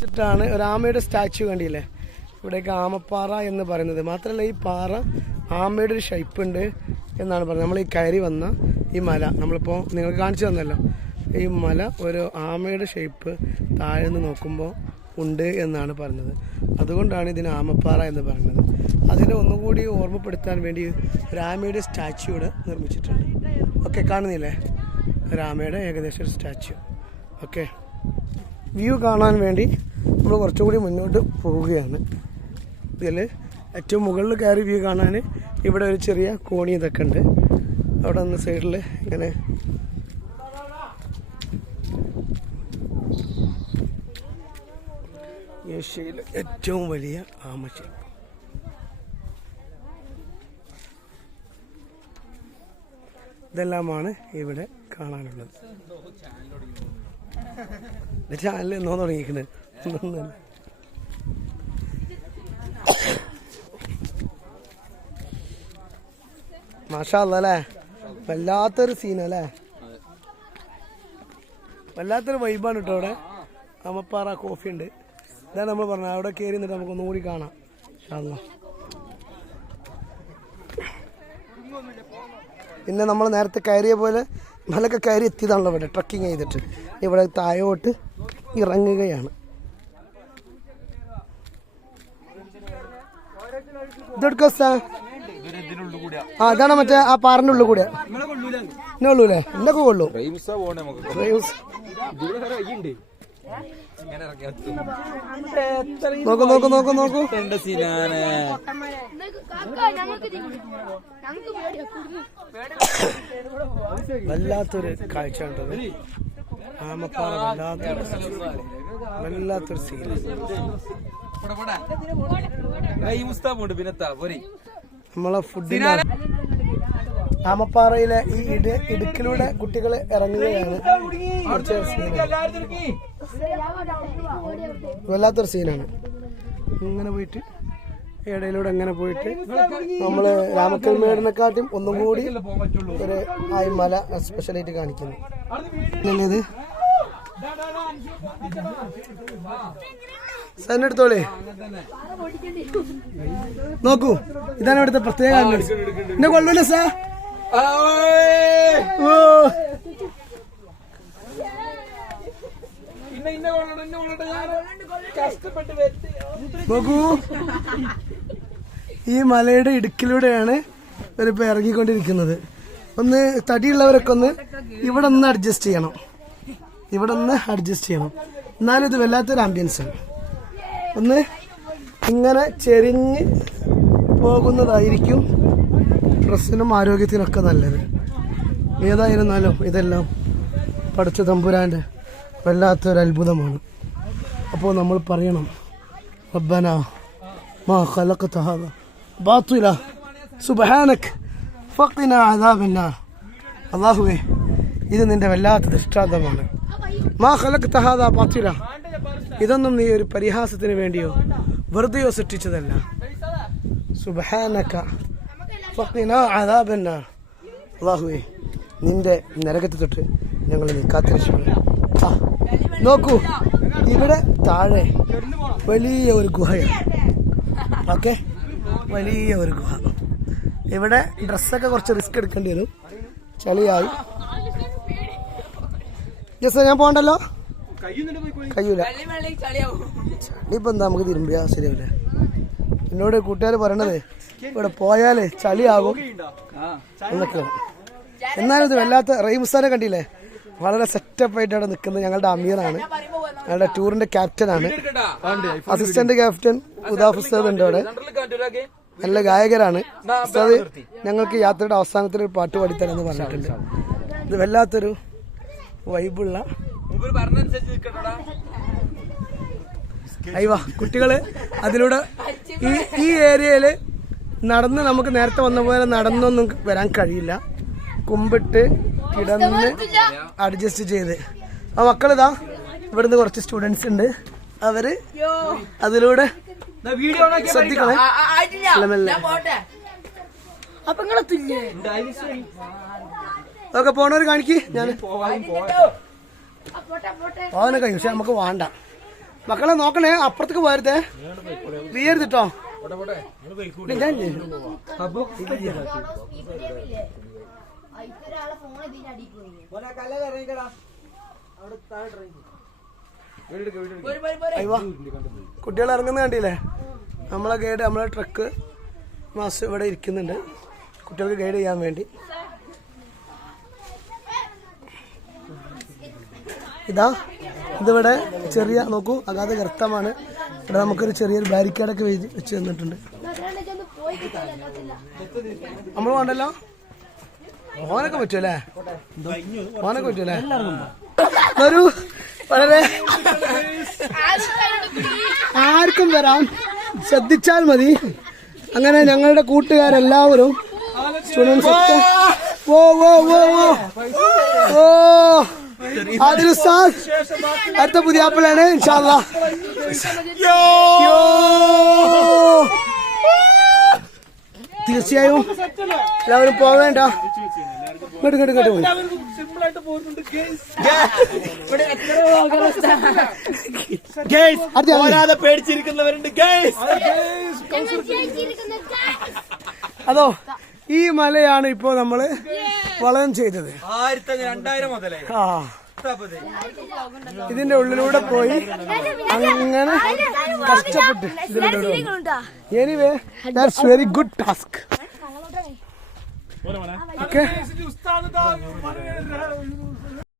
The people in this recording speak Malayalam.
ാണ് ഒരു ആമയുടെ സ്റ്റാച്ചു കണ്ടില്ലേ. ഇവിടേക്ക് ആമപ്പാറ എന്ന് പറയുന്നത് മാത്രമല്ല, ഈ പാറ ആമയുടെ ഒരു ഷേപ്പ് ഉണ്ട് എന്നാണ് പറയുന്നത്. നമ്മൾ ഈ കയറി വന്ന ഈ മല നമ്മളിപ്പോൾ നിങ്ങൾക്ക് കാണിച്ചു തന്നല്ലോ, ഈ മല ഒരു ആമയുടെ ഷേപ്പ് താഴ്ന്ന് നോക്കുമ്പോൾ ഉണ്ട് എന്നാണ് പറയുന്നത്. അതുകൊണ്ടാണ് ഇതിന് ആമപ്പാറ എന്ന് പറയുന്നത്. അതിനെ ഒന്നുകൂടി ഓർമ്മപ്പെടുത്താൻ വേണ്ടി ഒരു ആമയുടെ സ്റ്റാച്ചു ഇവിടെ നിർമ്മിച്ചിട്ടുണ്ട്. ഓക്കെ, കാണുന്നില്ലേ ഒരു ആമയുടെ ഏകദേശം ഒരു സ്റ്റാച്ചു. ഓക്കെ, വ്യൂ കാണാൻ വേണ്ടി നമ്മൾ കുറച്ചുകൂടി മുന്നോട്ട് പോവുകയാണ്. ഇതിൽ ഏറ്റവും മുകളിൽ കയറി വ്യൂ കാണാൻ ഇവിടെ ഒരു ചെറിയ കോണി ഇതൊക്കെ ഉണ്ട്. അവിടെ നിന്ന് സൈഡിൽ ഇങ്ങനെ ഏഷ്യയിലെ ഏറ്റവും വലിയ ആമശില്പം. ഇതെല്ലാമാണ് ഇവിടെ കാണാനുള്ളത്. ചാനൽ എന്നോ തുടങ്ങിയിരിക്കുന്നത്. മാഷാ അല്ലാ അല്ലേ, വല്ലാത്തൊരു സീനല്ലേ, വല്ലാത്തൊരു വൈബാണ് കേട്ടോ. അവിടെ ആമപ്പാറ കോഫി ഉണ്ട്. ഇതാണ് നമ്മൾ പറഞ്ഞത്, അവിടെ കയറി നിന്നിട്ട് നമുക്ക് ഒന്നുകൂടി കാണാം. പിന്നെ നമ്മൾ നേരത്തെ കയറിയ പോലെ മലൊക്കെ കയറി എത്തിയതാണല്ലോ ഇവിടെ, ട്രക്കിങ് ചെയ്തിട്ട് ഇവിടെ താഴോട്ട് ഇറങ്ങുകയാണ്. ഇതെടുക്കാ അതാണ് മറ്റേ ആ പാറിന്റെ ഉള്ളിൽ കൂടെ എന്നെ കൊള്ളൂലേ, എന്നൊക്കെ കൊള്ളു. നോക്കൂ നോക്കൂ നോക്കൂ നോക്കൂ, വല്ലാത്തൊരു കാഴ്ച ഉണ്ടത്. ആമപ്പാറ വല്ലാത്തൊരു സീൻ. നമ്മളെ ഫുഡിന്റെ ആമപ്പാറയിലെ ഈ ഇടുക്കിലൂടെ കുട്ടികൾ ഇറങ്ങുകയാണ്. വല്ലാത്തൊരു സീനാണ്. ഇങ്ങനെ പോയിട്ട് ഇടയിലൂടെ എങ്ങനെ പോയിട്ട് നമ്മള് രാമക്കൽമേടിനെക്കാട്ടും ഒന്നും കൂടി ഒരു ആയി മല സ്പെഷ്യലായിട്ട് കാണിക്കുന്നു. ഇത് എടുത്തോളേ, നോക്കൂ, ഇതാണ് ഇവിടുത്തെ പ്രത്യേക. എന്നെ കൊള്ളൂല സാ, നോക്കൂ, ഈ മലയുടെ ഇടുക്കിലൂടെയാണ് ഇവരിപ്പോ ഇറങ്ങിക്കൊണ്ടിരിക്കുന്നത്. ഒന്ന് തടിയുള്ളവരൊക്കെ ഒന്ന് ഇവിടെ ഒന്ന് അഡ്ജസ്റ്റ് ചെയ്യണം, ഇവിടെ ഒന്ന് അഡ്ജസ്റ്റ് ചെയ്യണം. എന്നാലും ഇത് വല്ലാത്തൊരു ആംബിയൻസ് ആണ്. ഒന്ന് ഇങ്ങനെ ചെരിഞ്ഞ് പോകുന്നതായിരിക്കും ഡ്രസ്സിനും ആരോഗ്യത്തിനൊക്കെ നല്ലത്. ഏതായിരുന്നാലും ഇതെല്ലാം പഠിച്ച തമ്പുരാൻ്റെ വല്ലാത്തൊരു അത്ഭുതമാണ്. അപ്പോൾ നമ്മൾ പറയണം, റബ്ബനാ മാ ഖലഖത ഹാദാ ബാത്തില സുബ്ഹാനക ഫഖിനാ അദാബന്നാർ. അല്ലാഹുവേ, ഇത് നിന്റെ വല്ലാത്ത ദൃഷ്ടാന്തമാണ്. മാ ഖലഖത ഹാദാ ബാത്തില, ഇതൊന്നും നീ ഒരു പരിഹാസത്തിന് വേണ്ടിയോ വെറുതെയോ സൃഷ്ടിച്ചതല്ല. സുബ്ഹാനക ഫഖിനാ അദാബന്നാർ. അല്ലാഹുവേ, നിന്റെ നരകത്തെ തൊട്ട് ഞങ്ങൾ നീ കാത്തുരക്ഷിക്കണം. നോക്കൂ, ഇവിടെ താഴെ വലിയ ഒരു ഗുഹയാണ്. ഓക്കെ, വലിയ ഒരു ഗുഹ. ഇവിടെ ഡ്രസ്സൊക്കെ കുറച്ച് റിസ്ക് എടുക്കേണ്ടി വരും, ചളിയായി. ജസ്റ്റ് ഞാൻ പോകണ്ടല്ലോ, കഴിയൂല. ചളിയിപ്പോൾ എന്താ നമുക്ക് തിരുമ്പിയാ ശരിയാവില്ല. എന്നോട് കൂട്ടുകാർ പറയണത് ഇവിടെ പോയാല് ചളിയാകും എന്നൊക്കെയാണ്. എന്നാലും ഇത് വല്ലാത്ത റഹീമുസ്താനെ കണ്ടില്ലേ, വളരെ സെറ്റപ്പ് ആയിട്ട് അവിടെ നിൽക്കുന്നത് ഞങ്ങളുടെ അമീറാണ്, ഞങ്ങളുടെ ടൂറിന്റെ ക്യാപ്റ്റനാണ്. അസിസ്റ്റന്റ് ക്യാപ്റ്റൻ ഉദാഫ് ഉസ്താദ് ഉണ്ട് അവിടെ, നല്ല ഗായകരാണ്. ഉസ്താദ് ഞങ്ങൾക്ക് യാത്രയുടെ അവസാനത്തിൽ ഒരു പാട്ട് പാടിത്തരാന്ന് പറഞ്ഞിട്ടുണ്ട്. ഇത് വല്ലാത്തൊരു വൈബുള്ള അയ്യവാ കുട്ടികള് അതിലൂടെ ഈ ഏരിയയില് നടന്ന് നമുക്ക് നേരത്തെ വന്ന പോലെ നടന്നൊന്നും വരാൻ കഴിയില്ല. കുമ്പിട്ട് കിടന്ന് അഡ്ജസ്റ്റ് ചെയ്ത് ആ മക്കളിതാ ഇവിടുന്ന് കുറച്ച് സ്റ്റുഡൻസ് ഉണ്ട്, അവര് അതിലൂടെ ശ്രദ്ധിക്കണേ. അതൊക്കെ പോണവര് കാണിക്ക്. ഞാൻ പോവാനെ കഴിയും, പക്ഷെ നമുക്ക് വേണ്ട. മക്കളെ നോക്കണേ, അപ്പുറത്തേക്ക് പോരുതേ, വീയരുതിട്ടോ. കുട്ടികൾ ഇറങ്ങുന്ന കണ്ടില്ലേ? നമ്മളെ ഗൈഡ്, നമ്മളെ ട്രക്ക് മാസ്റ്റർ ഇവിടെ ഇരിക്കുന്നുണ്ട് കുട്ടികൾക്ക് ഗൈഡ് ചെയ്യാൻ വേണ്ടി. ഇതിവിടെ ചെറിയ, നോക്കൂ, അഗാധ ഗർത്തമാണ്. ഇവിടെ നമുക്കൊരു ചെറിയൊരു ബാരിക്കേഡൊക്കെ വെച്ച് തന്നിട്ടുണ്ട്. നമ്മൾ വേണ്ടല്ലോ, ഓനൊക്കെ പറ്റൂല്ലേ? ഓനൊക്കെ പറ്റൂല്ലേ? ഒരു വളരെ ആർക്കും വരാം, ശ്രദ്ധിച്ചാൽ മതി. അങ്ങനെ ഞങ്ങളുടെ കൂട്ടുകാരെല്ലാവരും സ്റ്റുഡൻസ് ഒക്കെ ആദിൽ ഉസ്താദ് അടുത്ത പുതിയ ആപ്പിളാണ് ഇൻഷാ അല്ലാഹ്. തീർച്ചയായും എല്ലാവരും പോവേണ്ട, ഇങ്ങോട്ട് ഇങ്ങോട്ട് ഇങ്ങോട്ട് പോയി. അതോ ഈ മലയാണ് ഇപ്പോ നമ്മള് വളയം ചെയ്തത്. 2000 മുതലേ ഇതിന്റെ ഉള്ളിലൂടെ പോയി അങ്ങനെ കഷ്ടപ്പെട്ട്. Anyway that's very good task. Okay